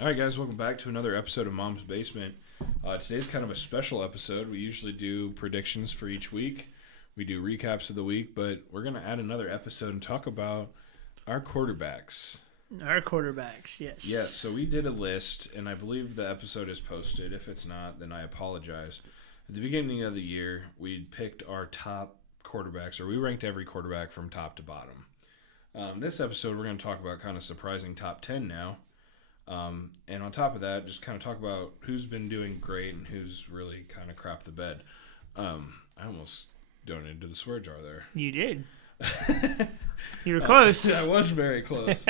All right, guys, welcome back to another episode of Mom's Basement. Today's kind of a special episode. We usually do predictions for each week. We do recaps of the week, but we're going to add another episode and talk about our quarterbacks. Our quarterbacks, yes. Yes, so we did a list, and I believe the episode is posted. If it's not, then I apologize. At the beginning of the year, we picked our top quarterbacks, or we ranked every quarterback from top to bottom. This episode, we're going to talk about kind of surprising top 10 now. And on top of that, just kind of talk about who's been doing great and who's really kind of crapped the bed. I almost donated to the swear jar there. You did. You were close. I was very close.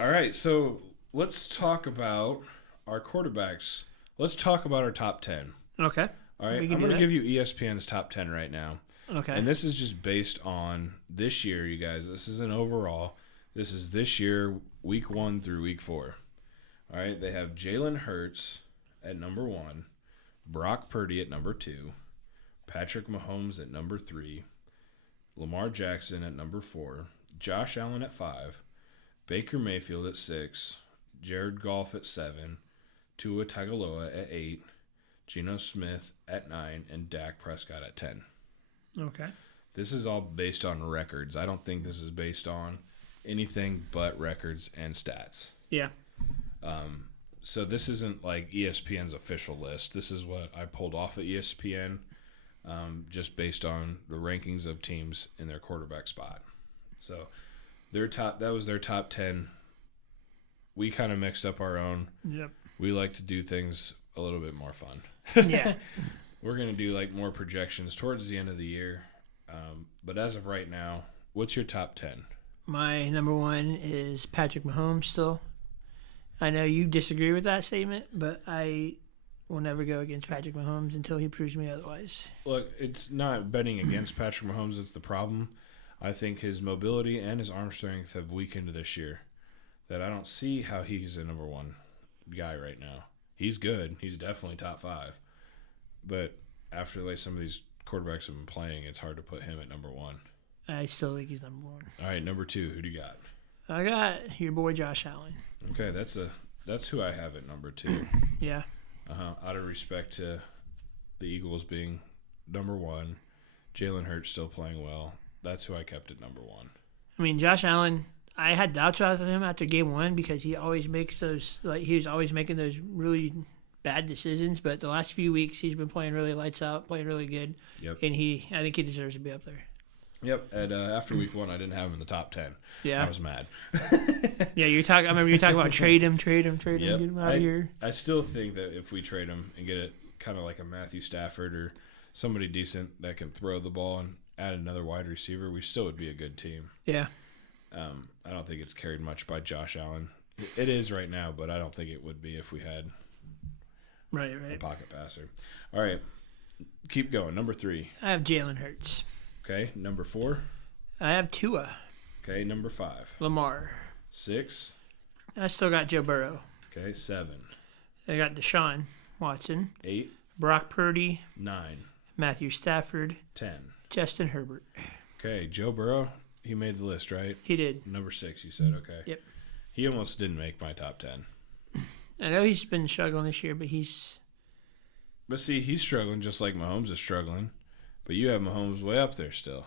All right, so let's talk about our quarterbacks. Let's talk about our top 10. Okay. All right, I'm going to give you ESPN's top 10 right now. Okay. And this is just based on this year, you guys. This isn't overall. This is this year, week 1 through week 4. All right, they have Jalen Hurts at number 1, Brock Purdy at number 2, Patrick Mahomes at number 3, Lamar Jackson at number 4, Josh Allen at 5, Baker Mayfield at 6, Jared Goff at 7, Tua Tagovailoa at 8, Geno Smith at 9, and Dak Prescott at 10. Okay. This is all based on records. I don't think this is based on anything but records and stats. Yeah. So this isn't like ESPN's official list. This is what I pulled off of ESPN, just based on the rankings of teams in their quarterback spot. So that was their top 10. We kind of mixed up our own. Yep. We like to do things a little bit more fun. Yeah. We're going to do like more projections towards the end of the year. But as of right now, what's your top 10? My number 1 is Patrick Mahomes still. I know you disagree with that statement, but I will never go against Patrick Mahomes until he proves me otherwise. Look, it's not betting against Patrick Mahomes that's the problem. I think his mobility and his arm strength have weakened this year. That I don't see how he's the number 1 guy right now. He's good. He's definitely top 5. But after like some of these quarterbacks have been playing, it's hard to put him at number 1. I still think he's number 1. All right, number 2. Who do you got? I got your boy Josh Allen. Okay, that's who I have at number 2. Yeah. Out of respect to the Eagles being number 1, Jalen Hurts still playing well. That's who I kept at number 1. I mean, Josh Allen, I had doubts about him after game 1 because he always makes those, he was always making those really bad decisions. But the last few weeks, he's been playing really lights out, playing really good. Yep. And I think he deserves to be up there. Yep. And after week 1, I didn't have him in the top 10. Yeah. I was mad. Yeah, I remember you talking about trade him, Yep. get him out of here. I still think that if we trade him and get it kind of like a Matthew Stafford or somebody decent that can throw the ball and add another wide receiver, we still would be a good team. Yeah. I don't think it's carried much by Josh Allen. It is right now, but I don't think it would be if we had a pocket passer. All right. Keep going. Number 3. I have Jalen Hurts. Okay. Number 4. I have Tua. Okay. Number 5. Lamar. 6. I still got Joe Burrow. Okay. 7. I got Deshaun Watson. 8. Brock Purdy. 9. Matthew Stafford. 10. Justin Herbert. Okay. Joe Burrow, he made the list, right? He did. Number 6, you said. Okay. Yep. He almost didn't make my top 10. I know he's been struggling this year, but But see, he's struggling just like Mahomes is struggling. But you have Mahomes way up there still.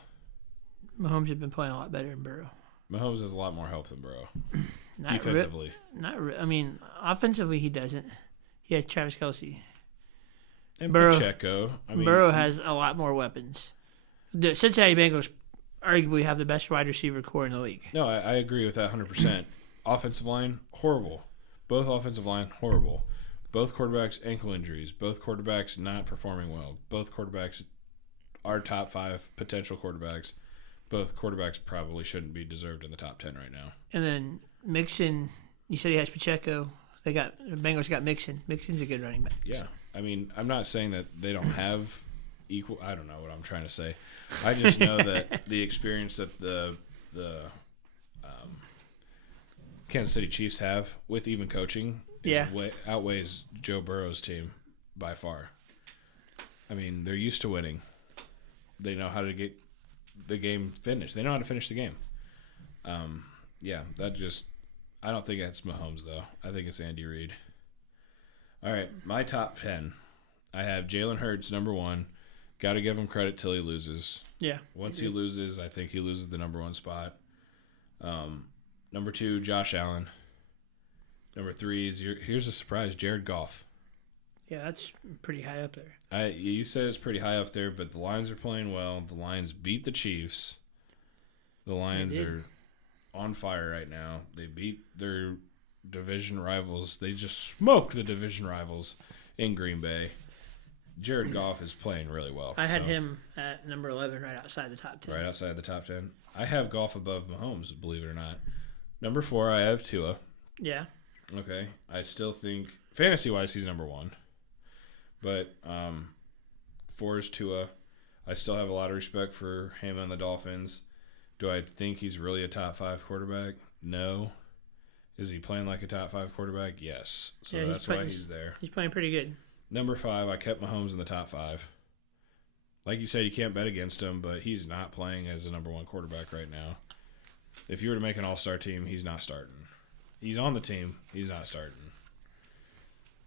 Mahomes has been playing a lot better than Burrow. Mahomes has a lot more help than Burrow. Not Defensively. I mean, offensively he doesn't. He has Travis Kelce. And Burrow, Pacheco. Burrow has a lot more weapons. The Cincinnati Bengals arguably have the best wide receiver core in the league. No, I agree with that 100%. Offensive line, horrible. Both offensive line, horrible. Both quarterbacks, ankle injuries. Both quarterbacks not performing well. Both quarterbacks are top 5 potential quarterbacks. Both quarterbacks probably shouldn't be deserved in the top 10 right now. And then Mixon, you said he has Pacheco. The Bengals got Mixon. Mixon's a good running back. Yeah. So. I mean, I'm not saying that they don't have equal. I don't know what I'm trying to say. I just know that the experience that the Kansas City Chiefs have with even coaching outweighs Joe Burrow's team by far. I mean, they're used to winning. They know how to get the game finished. They know how to finish the game. Yeah, that just I don't think it's Mahomes, though. I think it's Andy Reid. All right, my top 10. I have Jalen Hurts, number 1. Got to give him credit till he loses. Yeah. Once he loses, I think he loses the number 1 spot. Number 2, Josh Allen. Number 3 is, here's a surprise, Jared Goff. Yeah, that's pretty high up there. You said it's pretty high up there, but the Lions are playing well. The Lions beat the Chiefs. The Lions are on fire right now. They beat their division rivals. They just smoked the division rivals in Green Bay. Jared Goff is playing really well. I had him at number 11, right outside the top 10. Right outside the top 10. I have Goff above Mahomes, believe it or not. Number 4, I have Tua. Yeah. Okay. I still think, fantasy-wise, he's number 1. But 4 is Tua. I still have a lot of respect for him and the Dolphins. Do I think he's really a top 5 quarterback? No. Is he playing like a top 5 quarterback? Yes. So yeah, that's why he's there. He's playing pretty good. Number 5, I kept Mahomes in the top 5. Like you said, you can't bet against him, but he's not playing as a number 1 quarterback right now. If you were to make an all-star team, he's not starting. He's on the team. He's not starting.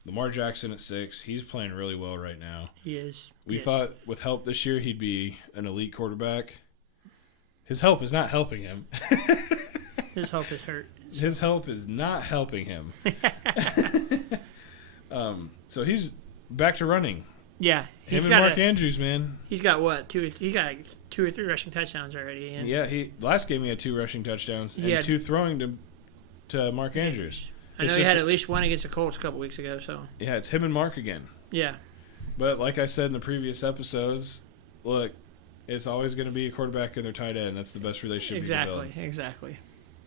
Lamar Jackson at 6. He's playing really well right now. He is. We thought with help this year he'd be an elite quarterback. His help is not helping him. His help is hurt. His help is not helping him. So he's back to running. Yeah. Him and Mark Andrews, man. He's got what? He got 2 or 3 rushing touchdowns already. And yeah, last game he had 2 rushing touchdowns and 2 throwing to Mark Andrews. I know he had at least 1 against the Colts a couple weeks ago. So yeah, it's him and Mark again. Yeah. But like I said in the previous episodes, look, it's always going to be a quarterback and their tight end. That's the best relationship you can build. Exactly.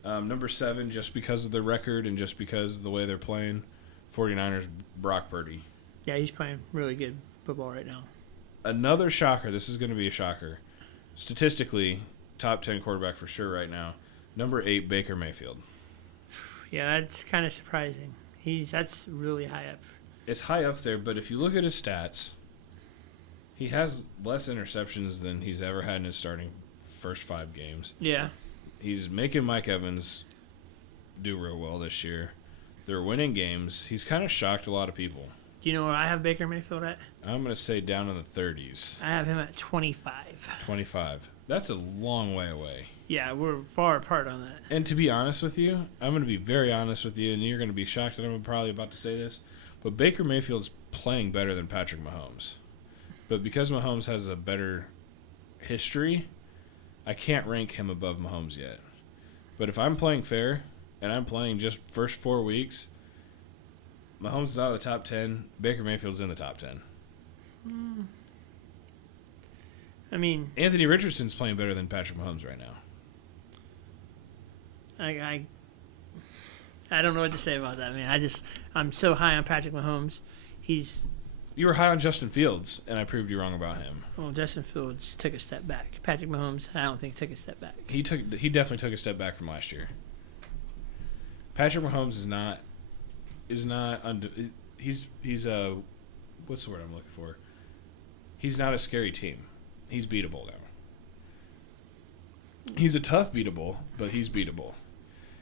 Number 7, just because of their record and just because of the way they're playing, 49ers, Brock Purdy. Yeah, he's playing really good football right now. Another shocker. This is going to be a shocker. Statistically, top 10 quarterback for sure right now. Number 8, Baker Mayfield. Yeah, that's kind of surprising. That's really high up. It's high up there, but if you look at his stats, he has less interceptions than he's ever had in his starting first 5 games. Yeah. He's making Mike Evans do real well this year. They're winning games. He's kind of shocked a lot of people. Do you know where I have Baker Mayfield at? I'm going to say down in the 30s. I have him at 25. 25. That's a long way away. Yeah, we're far apart on that. And to be honest with you, I'm going to be very honest with you, and you're going to be shocked that I'm probably about to say this, but Baker Mayfield's playing better than Patrick Mahomes. But because Mahomes has a better history, I can't rank him above Mahomes yet. But if I'm playing fair, and I'm playing just first 4 weeks, Mahomes is out of the top 10. Baker Mayfield's in the top 10. I mean, Anthony Richardson's playing better than Patrick Mahomes right now. I don't know what to say about that, man. I'm so high on Patrick Mahomes. You were high on Justin Fields, and I proved you wrong about him. Well, Justin Fields took a step back. Patrick Mahomes, I don't think took a step back. He definitely took a step back from last year. Patrick Mahomes is not he's what's the word I'm looking for? He's not a scary team. He's beatable now. He's a tough beatable, but he's beatable.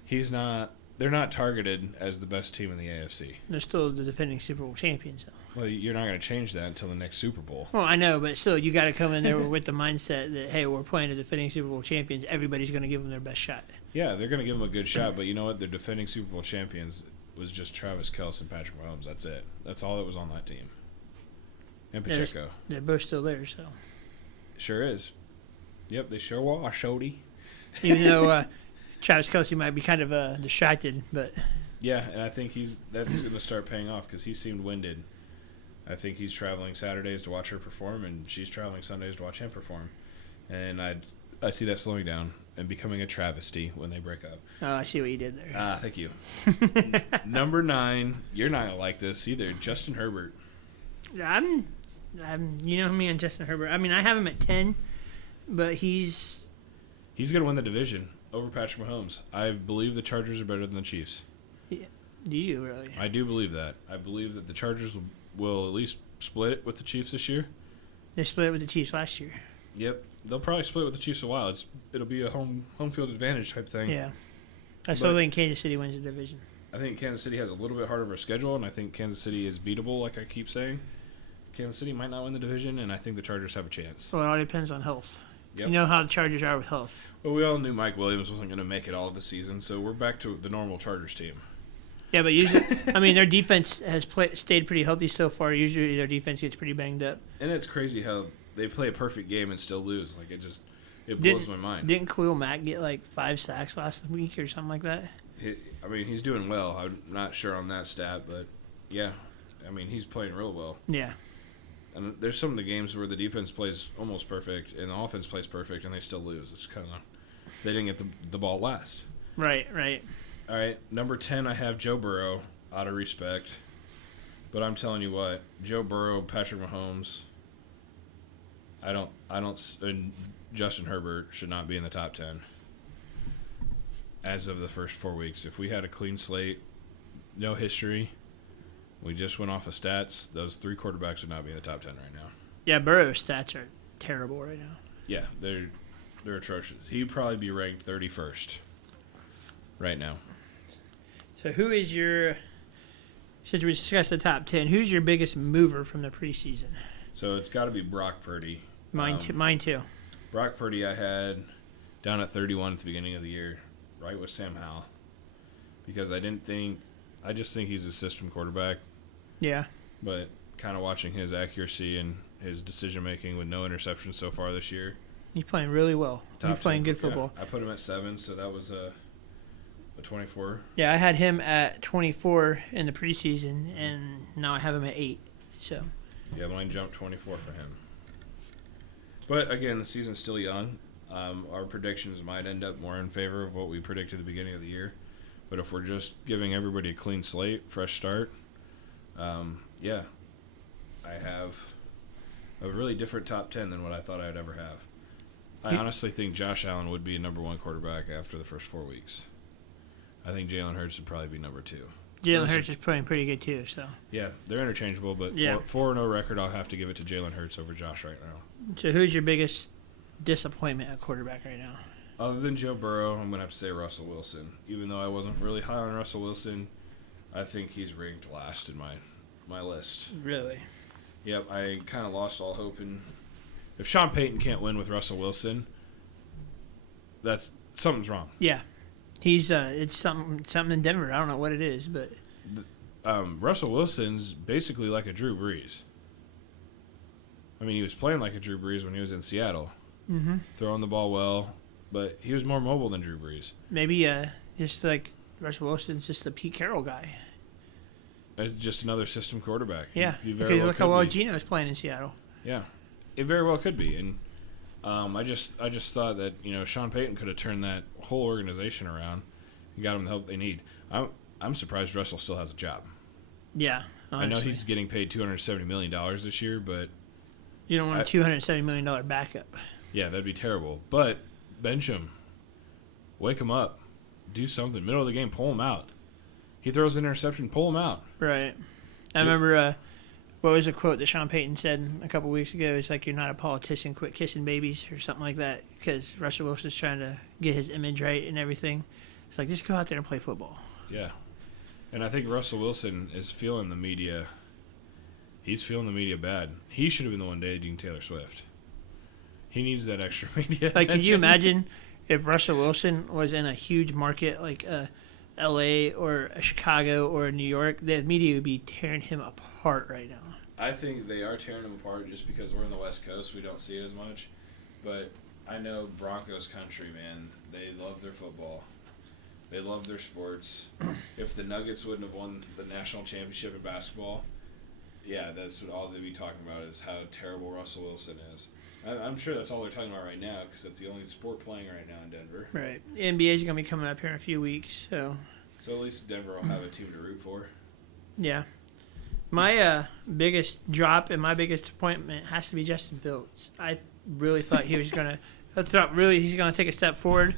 They're not targeted as the best team in the AFC. They're still the defending Super Bowl champions, though. Well, you're not going to change that until the next Super Bowl. Well, I know, but still, you got to come in there with the mindset that, hey, we're playing the defending Super Bowl champions. Everybody's going to give them their best shot. Yeah, they're going to give them a good shot, but you know what? Their defending Super Bowl champions was just Travis Kelce and Patrick Mahomes. That's it. That's all that was on that team. And Pacheco. They're both still there, so. Sure is. Yep, they sure are, Shody. Even though Travis Kelce might be kind of distracted, but. Yeah, and I think that's going to start paying off because he seemed winded. I think he's traveling Saturdays to watch her perform, and she's traveling Sundays to watch him perform. And I see that slowing down and becoming a travesty when they break up. Oh, I see what you did there. Thank you. Number 9, you're not going to like this either, Justin Herbert. I'm you know me and Justin Herbert. I mean, I have him at 10, but he's going to win the division over Patrick Mahomes. I believe the Chargers are better than the Chiefs. Yeah. Do you really? I do believe that. I believe that the Chargers will at least split it with the Chiefs this year. They split it with the Chiefs last year. Yep. They'll probably split it with the Chiefs a while. It'll be a home field advantage type thing. Yeah. I still think Kansas City wins the division. I think Kansas City has a little bit harder of a schedule, and I think Kansas City is beatable, like I keep saying. Kansas City might not win the division, and I think the Chargers have a chance. Well, it all depends on health. Yep. You know how the Chargers are with health. Well, we all knew Mike Williams wasn't going to make it all of the season, so we're back to the normal Chargers team. Yeah, but usually, I mean, their defense has stayed pretty healthy so far. Usually their defense gets pretty banged up. And it's crazy how they play a perfect game and still lose. Like, it blows my mind. Didn't Khalil Mack get like 5 sacks last week or something like that? He's doing well. I'm not sure on that stat, but yeah. I mean, he's playing real well. Yeah. And there's some of the games where the defense plays almost perfect and the offense plays perfect and they still lose. It's kind of they didn't get the ball last. Right. All right, number 10, I have Joe Burrow, out of respect. But I'm telling you what, Joe Burrow, Patrick Mahomes, and Justin Herbert should not be in the top 10 as of the first 4 weeks. If we had a clean slate, no history, we just went off of stats, those 3 quarterbacks would not be in the top 10 right now. Yeah, Burrow's stats are terrible right now. Yeah, they're atrocious. He'd probably be ranked 31st right now. So who is your, since we discussed the top 10, who's your biggest mover from the preseason? So it's got to be Brock Purdy. Mine too. Brock Purdy I had down at 31 at the beginning of the year, right with Sam Howell. Because I just think he's a system quarterback. Yeah. But kind of watching his accuracy and his decision-making with no interceptions so far this year. He's playing really well. He's playing good football. Yeah, I put him at 7, so that was a 24. Yeah, I had him at 24 in the preseason, and now I have him at 8. So. Yeah, mine jumped 24 for him. But, again, the season's still young. Our predictions might end up more in favor of what we predicted at the beginning of the year. But if we're just giving everybody a clean slate, fresh start, yeah, I have a really different top 10 than what I thought I'd ever have. I honestly think Josh Allen would be a number 1 quarterback after the first 4 weeks. I think Jalen Hurts would probably be number 2. Jalen Hurts is playing pretty good too. So yeah, they're interchangeable, but 4-0 record, I'll have to give it to Jalen Hurts over Josh right now. So who's your biggest disappointment at quarterback right now? Other than Joe Burrow, I'm going to have to say Russell Wilson. Even though I wasn't really high on Russell Wilson, I think he's ranked last in my list. Really? Yep, I kind of lost all hope in. If Sean Payton can't win with Russell Wilson, something's wrong. Yeah, he's it's something in Denver. I don't know what it is, but Russell Wilson's basically like a Drew Brees. I mean, he was playing like a Drew Brees when he was in Seattle, throwing the ball well, but he was more mobile than Drew Brees. Maybe just like Russell Wilson's just a Pete Carroll guy. It's just another system quarterback. Yeah, he because look how well Geno is playing in Seattle. Yeah, it very well could be, and I just thought that Sean Payton could have turned that whole organization around and got them the help they need. I'm surprised Russell still has a job. Yeah, honestly. I know he's getting paid $270 million this year, but you don't want a $270 million backup. Yeah, that'd be terrible. But bench him, wake him up, do something. Middle of the game, pull him out. He throws an interception, pull him out. Right. I remember what was a quote that Sean Payton said a couple weeks ago? It's like, you're not a politician, quit kissing babies, or something like that, because Russell Wilson's trying to get his image right and everything. It's like, just go out there and play football. Yeah. And I think Russell Wilson is feeling the media. He's feeling the media bad. He should have been the one dating Taylor Swift. He needs that extra media attention. Like, could you imagine if Russell Wilson was in a huge market like L.A. or Chicago or New York? The media would be tearing him apart right now. I think they are tearing him apart just because we're in the West Coast. We don't see it as much. But I know Broncos country, man. They love their football. They love their sports. If the Nuggets wouldn't have won the national championship in basketball, yeah, that's what all they'd be talking about is how terrible Russell Wilson is. I'm sure that's all they're talking about right now because that's the only sport playing right now in Denver. Right. The NBA is going to be coming up here in a few weeks, so at least Denver will have a team to root for. Yeah. My biggest drop and my biggest disappointment has to be Justin Fields. I really thought he was going to he's going to take a step forward,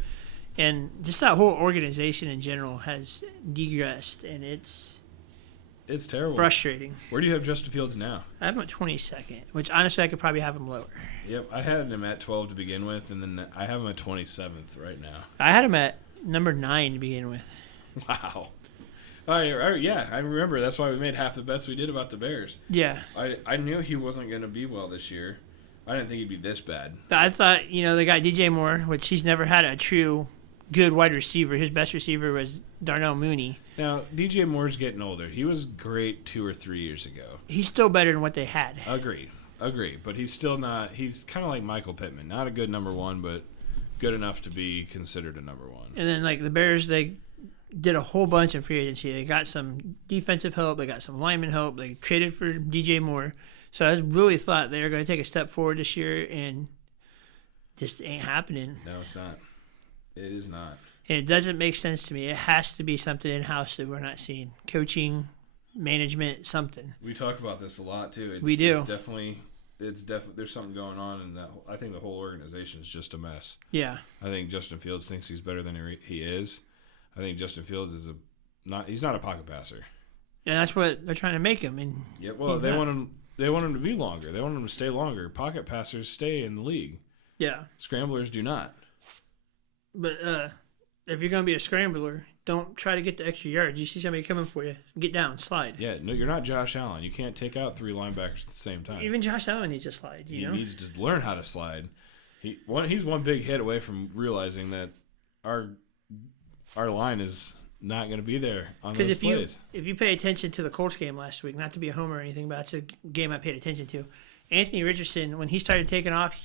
and just that whole organization in general has degressed, and it's terrible. Frustrating. Where do you have Justin Fields now? I have him at 22nd, which honestly I could probably have him lower. Yep, I had him at 12 to begin with, and then I have him at 27th right now. I had him at number 9 to begin with. Wow. Yeah, I remember. That's why we made half the bets we did about the Bears. Yeah. I knew he wasn't going to be well this year. I didn't think he'd be this bad. I thought, they got DJ Moore, which he's never had a true good wide receiver. His best receiver was Darnell Mooney. Now, DJ Moore's getting older. He was great 2 or 3 years ago. He's still better than what they had. Agreed. But he's still not. He's kind of like Michael Pittman. Not a good number 1, but good enough to be considered a number 1. And then, the Bears, they did a whole bunch in free agency. They got some defensive help. They got some lineman help. They traded for DJ Moore. So I really thought they were going to take a step forward this year, and just ain't happening. No, it's not. It is not. And it doesn't make sense to me. It has to be something in-house that we're not seeing. Coaching, management, something. We talk about this a lot, too. We do. It's definitely there's something going on, and I think the whole organization is just a mess. Yeah. I think Justin Fields thinks he's better than he is. I think Justin Fields he's not a pocket passer. And that's what they're trying to make him. And yeah, well, they want him to be longer. They want him to stay longer. Pocket passers stay in the league. Yeah. Scramblers do not. But if you're going to be a scrambler, don't try to get the extra yards. You see somebody coming for you, get down, slide. Yeah, no, you're not Josh Allen. You can't take out 3 linebackers at the same time. Even Josh Allen needs to slide. He needs to learn how to slide. He's one big hit away from realizing that our line is not going to be there on those plays. If you pay attention to the Colts game last week, not to be a homer or anything, but it's a game I paid attention to. Anthony Richardson, when he started taking off,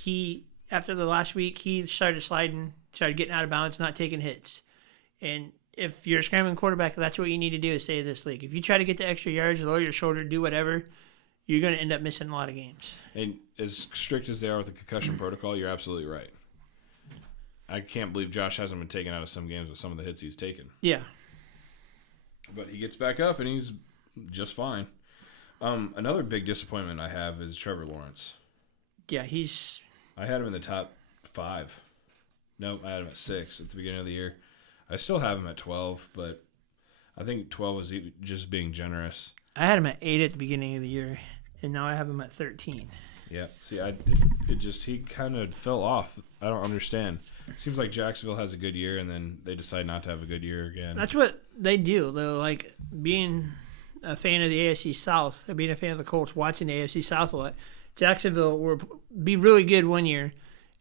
after the last week, he started sliding, started getting out of bounds, not taking hits. And if you're a scrambling quarterback, that's what you need to do to stay in this league. If you try to get the extra yards, lower your shoulder, do whatever, you're going to end up missing a lot of games. And as strict as they are with the concussion protocol, you're absolutely right. I can't believe Josh hasn't been taken out of some games with some of the hits he's taken. Yeah. But he gets back up, and he's just fine. Another big disappointment I have is Trevor Lawrence. Yeah, I had him in the top 5. Nope, I had him at 6 at the beginning of the year. I still have him at 12, but I think 12 was just being generous. I had him at 8 at the beginning of the year, and now I have him at 13. Yeah, see, he kind of fell off. I don't understand. It seems like Jacksonville has a good year, and then they decide not to have a good year again. That's what they do, though. Like, being a fan of the AFC South, being a fan of the Colts, watching the AFC South a lot, Jacksonville will be really good one year,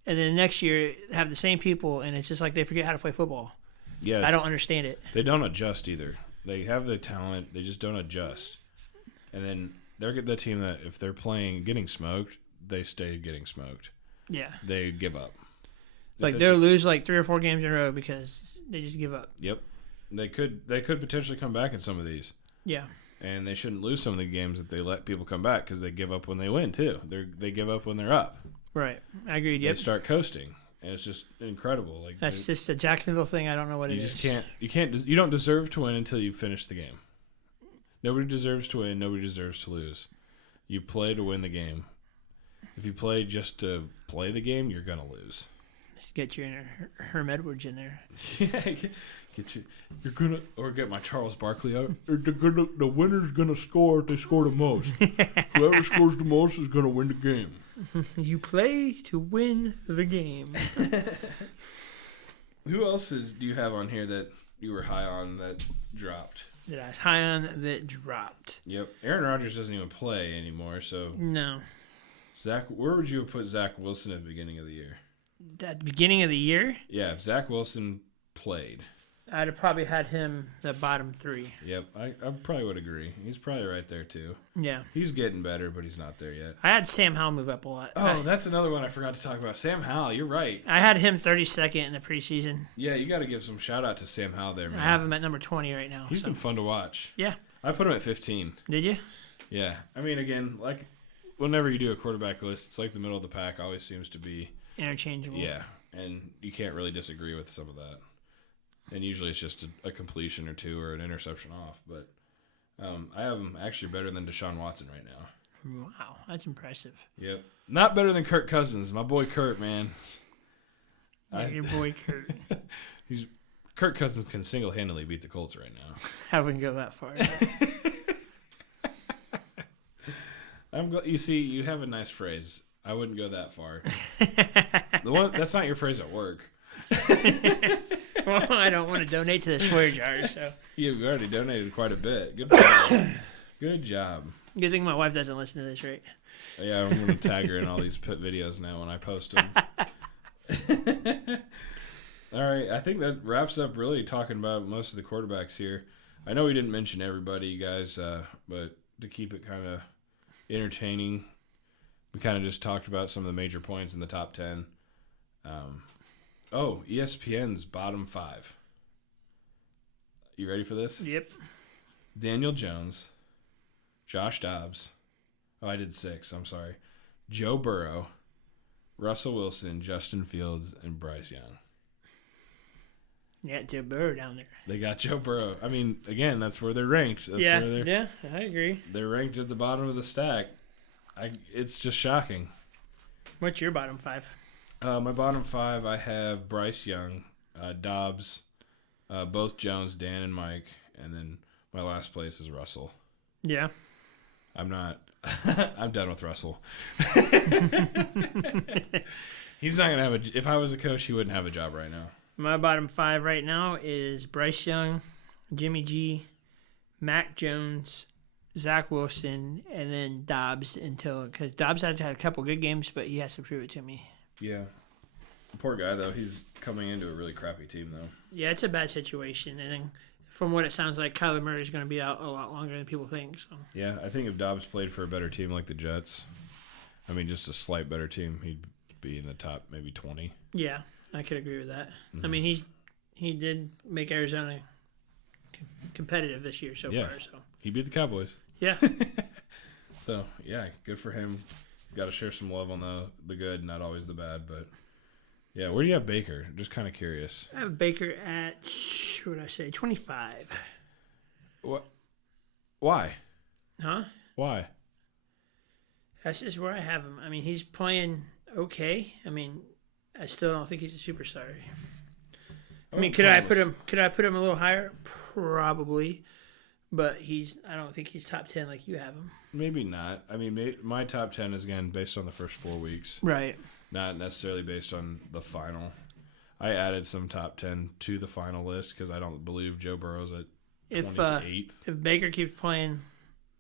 and then the next year have the same people, and it's just like they forget how to play football. Yeah, I don't understand it. They don't adjust either. They have the talent, they just don't adjust. And then they're the team that if they're getting smoked, they stay getting smoked. Yeah. They give up. Like they'll lose 3 or 4 games in a row because they just give up. Yep. They could potentially come back in some of these. Yeah. And they shouldn't lose some of the games that they let people come back because they give up when they win too. They give up when they're up. Right. I agreed. Yep. They start coasting. And it's just incredible. Like that's just a Jacksonville thing. I don't know what it is. You don't deserve to win until you finish the game. Nobody deserves to win. Nobody deserves to lose. You play to win the game. If you play just to play the game, you're gonna lose. Just get your inner Herm Edwards in there. Yeah, you're gonna get my Charles Barkley out. The winner's gonna score if they score the most. Whoever scores the most is gonna win the game. You play to win the game. Who else do you have on here that you were high on that dropped? That I was high on that dropped. Yep. Aaron Rodgers doesn't even play anymore, so. No. Where would you have put Zach Wilson at the beginning of the year? At the beginning of the year? Yeah, if Zach Wilson played. I'd have probably had him the bottom 3. Yep, I probably would agree. He's probably right there, too. Yeah. He's getting better, but he's not there yet. I had Sam Howell move up a lot. Oh, that's another one I forgot to talk about. Sam Howell, you're right. I had him 32nd in the preseason. Yeah, you got to give some shout-out to Sam Howell there, man. I have him at number 20 right now. He's been fun to watch. Yeah. I put him at 15. Did you? Yeah. I mean, again, like, whenever you do a quarterback list, it's like the middle of the pack always seems to be interchangeable. Yeah, and you can't really disagree with some of that. And usually it's just a completion or 2 or an interception off. But I have him actually better than Deshaun Watson right now. Wow, that's impressive. Yep. Not better than Kirk Cousins. My boy Kurt, man. Your boy Kurt. Kirk Cousins can single-handedly beat the Colts right now. I wouldn't go that far. You see, you have a nice phrase. I wouldn't go that far. That's not your phrase at work. Well, I don't want to donate to the swear jar, so. You've already donated quite a bit. Good job. Good job. Good thing my wife doesn't listen to this, right? Yeah, I'm going to tag her in all these pit videos now when I post them. All right, I think that wraps up really talking about most of the quarterbacks here. I know we didn't mention everybody, you guys, but to keep it kind of entertaining, we kind of just talked about some of the major points in the top 10. ESPN's bottom 5. You ready for this? Yep. Daniel Jones, Josh Dobbs. Oh, I did 6. I'm sorry. Joe Burrow, Russell Wilson, Justin Fields, and Bryce Young. Yeah, Joe Burrow down there. They got Joe Burrow. I mean, again, that's where they're ranked. That's Yeah, where yeah, I agree. they're ranked at the bottom of the stack. It's just shocking. What's your bottom 5? My bottom 5, I have Bryce Young, Dobbs, both Jones, Dan, and Mike, and then my last place is Russell. Yeah. I'm not. I'm done with Russell. He's not gonna have if I was a coach, he wouldn't have a job right now. My bottom 5 right now is Bryce Young, Jimmy G, Mac Jones, Zach Wilson, and then Dobbs because Dobbs has had a couple good games, but he has to prove it to me. Yeah. Poor guy, though. He's coming into a really crappy team, though. Yeah, it's a bad situation. And then from what it sounds like, Kyler Murray is going to be out a lot longer than people think. So. Yeah, I think if Dobbs played for a better team like the Jets, I mean, just a slight better team, he'd be in the top maybe 20. Yeah, I could agree with that. Mm-hmm. I mean, he did make Arizona competitive this year so far. So He beat the Cowboys. Yeah. So, yeah, good for him. Got to share some love on the good, not always the bad. But, yeah, where do you have Baker? Just kind of curious. I have Baker at, what would I say, 25. What? Why? Huh? Why? That's just where I have him. I mean, he's playing okay. I mean, I still don't think he's a superstar. I mean, could I put him a little higher? Probably. But I don't think he's top 10 like you have him. Maybe not. I mean, my top 10 is, again, based on the first 4 weeks. Right. Not necessarily based on the final. I added some top 10 to the final list because I don't believe Joe Burrow's at 28th. If Baker keeps playing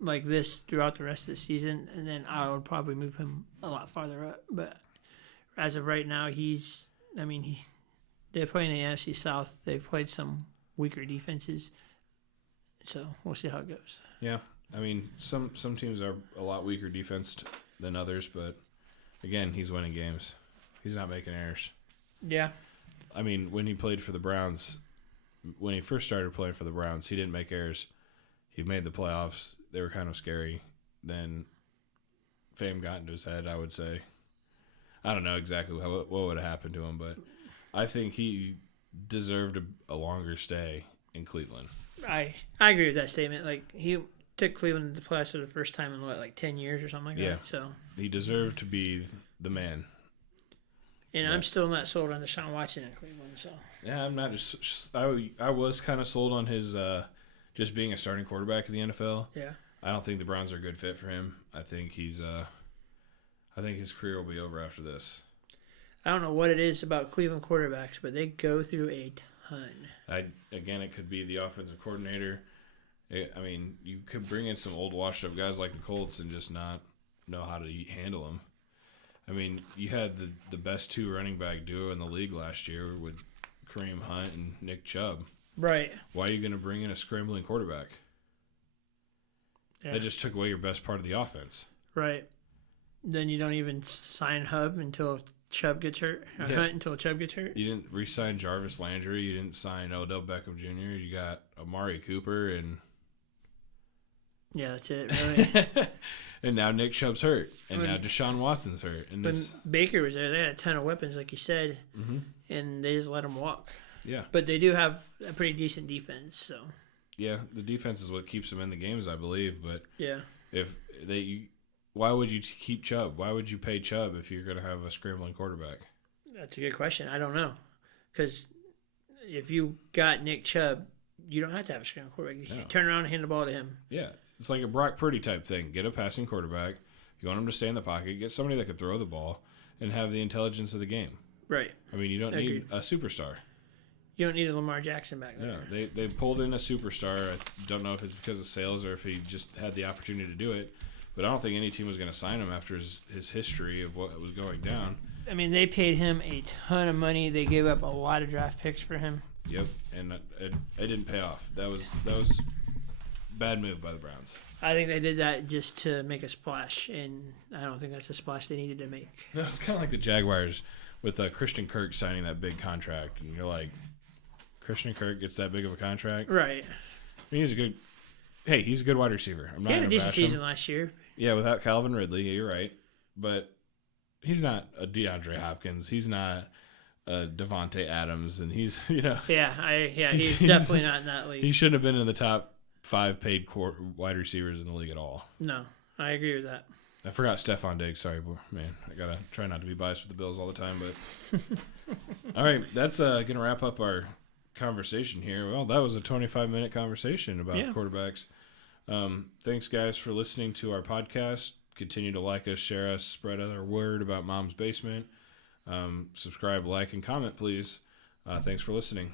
like this throughout the rest of the season, and then I would probably move him a lot farther up. But as of right now, they're playing the NFC South. They've played some weaker defenses. So we'll see how it goes. Yeah, I mean, some teams are a lot weaker defense than others, but again, he's winning games. He's not making errors. Yeah. I mean, when he played for the Browns, when he first started playing for the Browns, he didn't make errors. He made the playoffs. They were kind of scary. Then fame got into his head, I would say. I don't know exactly what would have happened to him, but I think he deserved a longer stay in Cleveland. I agree with that statement. Like, he took Cleveland to the playoffs for the first time in 10 years or something like that. So he deserved to be the man. And I'm still not sold on Deshaun Watson in Cleveland. So yeah, I'm not. I was kind of sold on his just being a starting quarterback in the NFL. Yeah. I don't think the Browns are a good fit for him. I think his career will be over after this. I don't know what it is about Cleveland quarterbacks, but they go through a ton. Again, it could be the offensive coordinator. I mean, you could bring in some old washed-up guys like the Colts and just not know how to handle them. I mean, you had the best 2 running back duo in the league last year with Kareem Hunt and Nick Chubb. Right. Why are you going to bring in a scrambling quarterback? Yeah. That just took away your best part of the offense. Right. Then you don't even sign Hunt until Chubb gets hurt. Or Hunt until Chubb gets hurt. You didn't re-sign Jarvis Landry. You didn't sign Odell Beckham Jr. You got Amari Cooper and... Yeah, that's it, really. And now Nick Chubb's hurt. And now Deshaun Watson's hurt. And when Baker was there, they had a ton of weapons, like you said, mm-hmm. and they just let him walk. Yeah. But they do have a pretty decent defense, so... Yeah, the defense is what keeps them in the games, I believe. But yeah, why would you keep Chubb? Why would you pay Chubb if you're going to have a scrambling quarterback? That's a good question. I don't know, because if you got Nick Chubb, you don't have to have a scrambling quarterback. You turn around and hand the ball to him. Yeah, it's like a Brock Purdy type thing. Get a passing quarterback. You want him to stay in the pocket. Get somebody that can throw the ball and have the intelligence of the game. Right. I mean, you don't need a superstar. You don't need a Lamar Jackson back Yeah, there. they pulled in a superstar. I don't know if it's because of sales or if he just had the opportunity to do it. But I don't think any team was going to sign him after his history of what was going down. I mean, they paid him a ton of money. They gave up a lot of draft picks for him. Yep, and it didn't pay off. That was bad move by the Browns. I think they did that just to make a splash, and I don't think that's a splash they needed to make. No, it's kind of like the Jaguars with Christian Kirk signing that big contract, and you're like, Christian Kirk gets that big of a contract? Right. I mean, he's a good wide receiver. I'm not He had a gonna decent bash him. season last year. Yeah, without Calvin Ridley, yeah, you're right. But he's not a DeAndre Hopkins. He's not a Devontae Adams, and he's He's definitely not in that league. he shouldn't have been in the top 5 paid wide receivers in the league at all. No, I agree with that. I forgot Stephon Diggs. Sorry, man. I gotta try not to be biased with the Bills all the time. But all right, that's gonna wrap up our conversation here. Well, that was a 25-minute conversation about the quarterbacks. Thanks, guys, for listening to our podcast. Continue to like us, share us, spread our word about Mom's Basement. Subscribe, like, and comment, please. Thanks for listening.